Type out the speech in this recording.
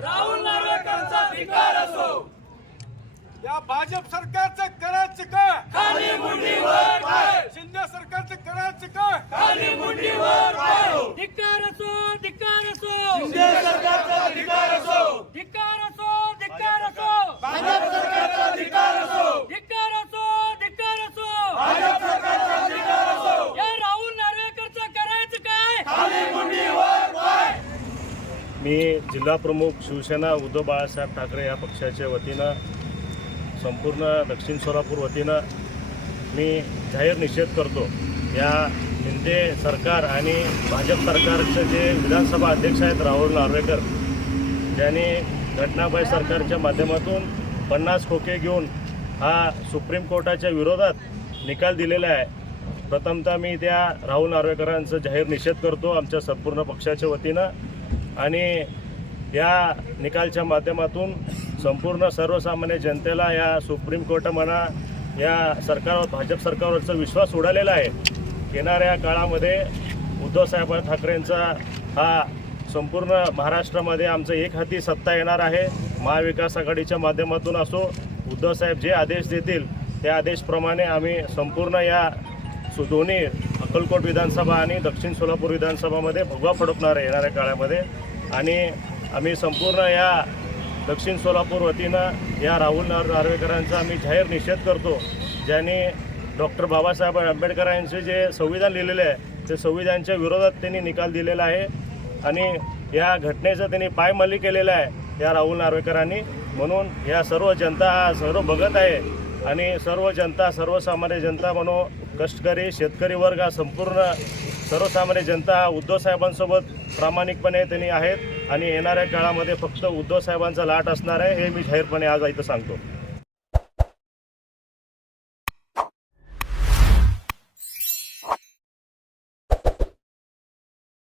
राहुल नार्वेकरांचा धिकार असो. या भाजप सरकार मी जिल्हा प्रमुख शिवसेना उद्धव बाळासाहेब ठाकरे या पक्षाच्या वतीनं संपूर्ण दक्षिण सोलापूर वतीनं मी जाहीर निषेध करतो. या शिंदे सरकार आणि भाजप सरकारचे जे विधानसभा अध्यक्ष आहेत राहुल नार्वेकर ज्यांनी घटनाभाई सरकारच्या माध्यमातून पन्नास खोके घेऊन हा सुप्रीम कोर्टाच्या विरोधात निकाल दिलेला आहे. प्रथमतः मी त्या राहुल नार्वेकरांचं जाहीर निषेध करतो आमच्या संपूर्ण पक्षाच्या वतीनं. आणि या निकालच्या माध्यमातून संपूर्ण सर्वसामान्य जनतेला या सुप्रीम कोर्ट म्हणा या सरकारवर भाजप सरकारवरचा विश्वास उडालेला आहे. येणाऱ्या काळामध्ये उद्धवसाहेब ठाकरेंचा हा संपूर्ण महाराष्ट्रामध्ये आमचं एक हाती सत्ता येणार आहे. महाविकास आघाडीच्या माध्यमातून असो उद्धवसाहेब जे आदेश देतील त्या आदेशप्रमाणे आम्ही संपूर्ण या सु दोन्ही अक्कलकोट विधानसभा आणि दक्षिण सोलापूर विधानसभामध्ये भगवा फडकणार आहे येणाऱ्या काळामध्ये. आणि आम्ही संपूर्ण या दक्षिण सोलापूर वतीनं या राहुल नार्वेकरांचा आम्ही जाहीर निषेध करतो. ज्यांनी डॉक्टर बाबासाहेब आंबेडकरांचे जे संविधान लिहिलेले आहे ते संविधानच्या विरोधात त्यांनी निकाल दिलेला आहे. आणि या घटनेचं त्यांनी पायमल्ली केलेलं आहे या राहुल नार्वेकरांनी. म्हणून या सर्व जनता हा सर्व बघत आहे. आणि सर्व जनता सर्वसामान्य जनता म्हणून कष्टकरी शेतकरी वर्ग हा संपूर्ण सर्वसामान्य जनता हा उद्धव साहेबांसोबत प्रामाणिकपणे त्यांनी आहेत. आणि येणाऱ्या काळामध्ये फक्त उद्धव साहेबांचा लाट असणार आहे हे मी जाहीरपणे आज इथं सांगतो.